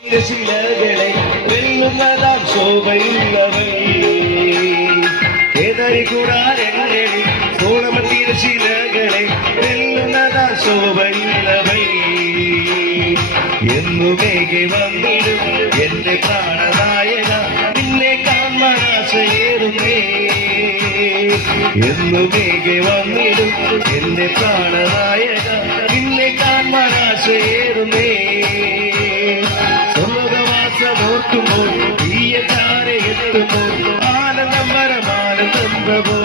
ശിലകളെ വെല്ലുന്നതാം ശോഭയുള്ളവൾ കേദരികൂടാരങ്ങളിൽ സോളമത്തിയ ശിലകളെ വെല്ലുന്നതാം ശോഭയുള്ളവൾ എന്നുമേകെ വന്നിടും എന്റെ പ്രാണനായക നിന്നെ കാണാൻ ആശയേറുന്നേ എന്നുമേകെ വന്നിടും എന്റെ പ്രാണനായക നിന്നെ കാണാൻ ആശയേറുന്നേ ഓർക്കുമ്പോൾ ഈയച്ചാരെ എത്തുമ്പോൾ ആനന്ദം പരമാനന്ദം പ്രഭോ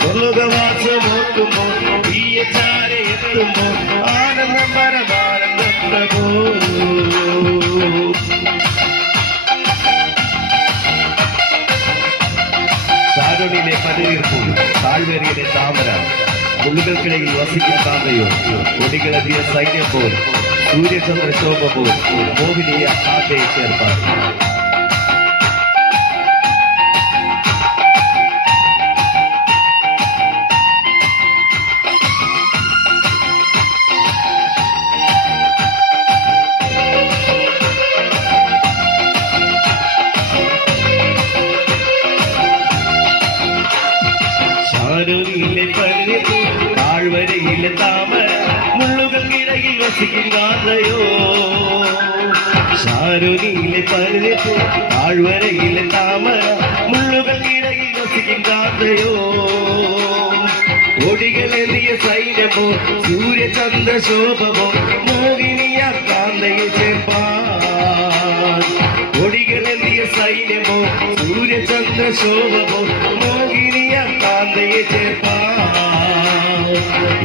സ്വർഗവാസം ഓർക്കുമ്പോൾ ഈയച്ചാരെ എത്തുമ്പോൾ ആനന്ദം പരമാനന്ദം പ്രഭോ സാരോണിലെ പനിനീർപ്പൂ താഴ്വരയിലെ താമര മുള്ളുകൾക്കിടയിൽ വസിക്കുന്ന താന്തയോ കൊടികളെത്തിയ സൈന്യം പോൽ സൂര്യചന്ദ്ര ശോഭ പോൽ മോഹിനിയ ആശയെ ചേർപ്പാൻ ശാരോണിയിലെ പനിനീർപ്പൂ താഴ്വരയിലെ താമര മുള്ളുകൾക്കിടയിൽ വസിക്കും കാന്തയോ ശാരോണിയിലെ പനിനീർപ്പൂ താഴ്വരയിലെ താമര മുള്ളുകൾക്കിടയിൽ വസിക്കും കാന്തയോ കൊടികളെറിയ സൈന്യമോ സൂര്യചന്ദ്ര ശോഭമോ മോഹിനിയ കാന്തയെ ചേർപ്പാൻ കൊടികളെറിയ സൈന്യമോ സൂര്യചന്ദ്ര ശോഭമോ മോഹിനിയ കാന്തയെ ചേർപ്പാൻ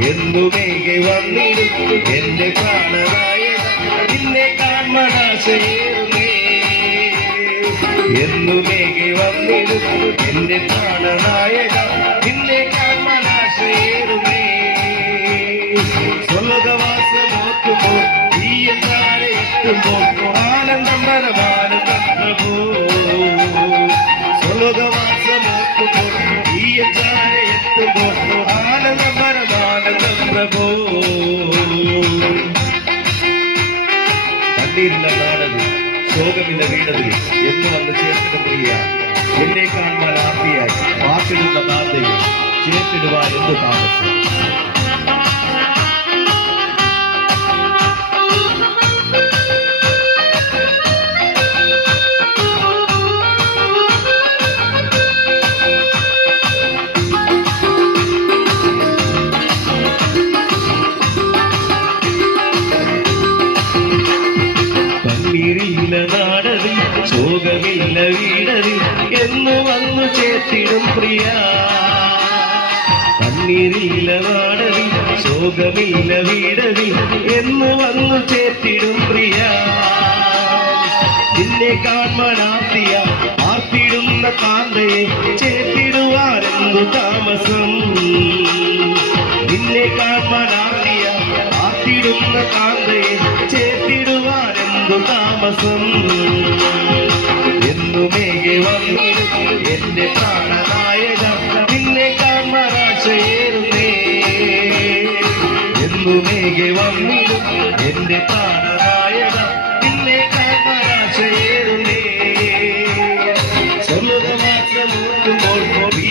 എന്നുമേകെ വന്നിടും എന്റെ പ്രാണനായക നിന്നെ കാണാശയേറുന്നേ എന്നുമേകെ വന്നിടും എന്റെ പ്രാണനായക നിന്നെ കാണാശയേറുന്നേ സ്വർഗവാസം ഓർക്കുമ്പോൾ ഈയത്താരെ എത്തുമ്പോൾ ആനന്ദം പരമാനന്ദം പ്രഭോ സ്വർഗവാസം ഓർക്കുമ്പോൾ ഈയത്താരെ എത്തുമ്പോൾ ആനന്ദം പരമാനന്ദം പ്രഭോ കണ്ണീരില്ല നാടത് ശോകമില്ല വീടത് എന്ന് വന്ന് ചേർത്തിട്ട് പ്രിയ എന്നെ കാണുവാൻ ആർത്തിയായി വാക്കിടുന്ന താന്തയും ചേർത്തിടുവാൻ എന്ത് താമസം നാടതിൽ ശോകമില്ല വീടതിൽ എന്ന് വന്നു ചേർത്തിടും പ്രിയ കണ്ണീരില്ല നാടതിൽ ശോകമില്ല വീടതിൽ എന്ന് വന്നു ചേർത്തിടും പ്രിയ നിന്നെ കാണാൻ ആർത്തിടുന്ന കാന്തയെ ചേർത്തിടുവാനെന്തു താമസം നിന്നെ കാണാൻ ആർത്തിടുന്ന കാന്തയെ ചേർത്തിടുവാനെന്തു താമസം എന്നുമേകെ വന്നിടും എന്റെ പ്രാണനായക നിന്നെ കാണാൻ ആശയേറുന്നേ എന്നുമേകെ വന്നിടും എന്റെ പ്രാണനായക നിന്നെ കാണാൻ ആശയേറുന്നേ സ്വർഗവാസം ഓർക്കുമ്പോൾ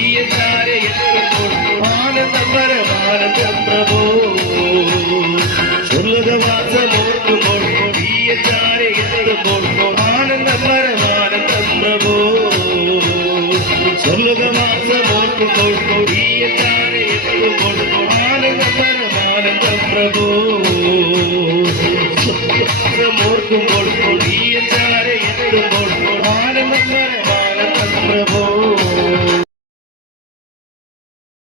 ഈയത്താരെ എത്തുമ്പോൾ ആനന്ദം പരമാനന്ദം പ്രഭോ സ്വർഗവാസം ഓർക്കുമ്പോൾ ഈയത്താരെ എത്തുമ്പോൾ ആനന്ദം പരമാനന്ദം പ്രഭോ സ്വർഗവാസം ഓർക്കുമ്പോൾ ഈയത്താരെ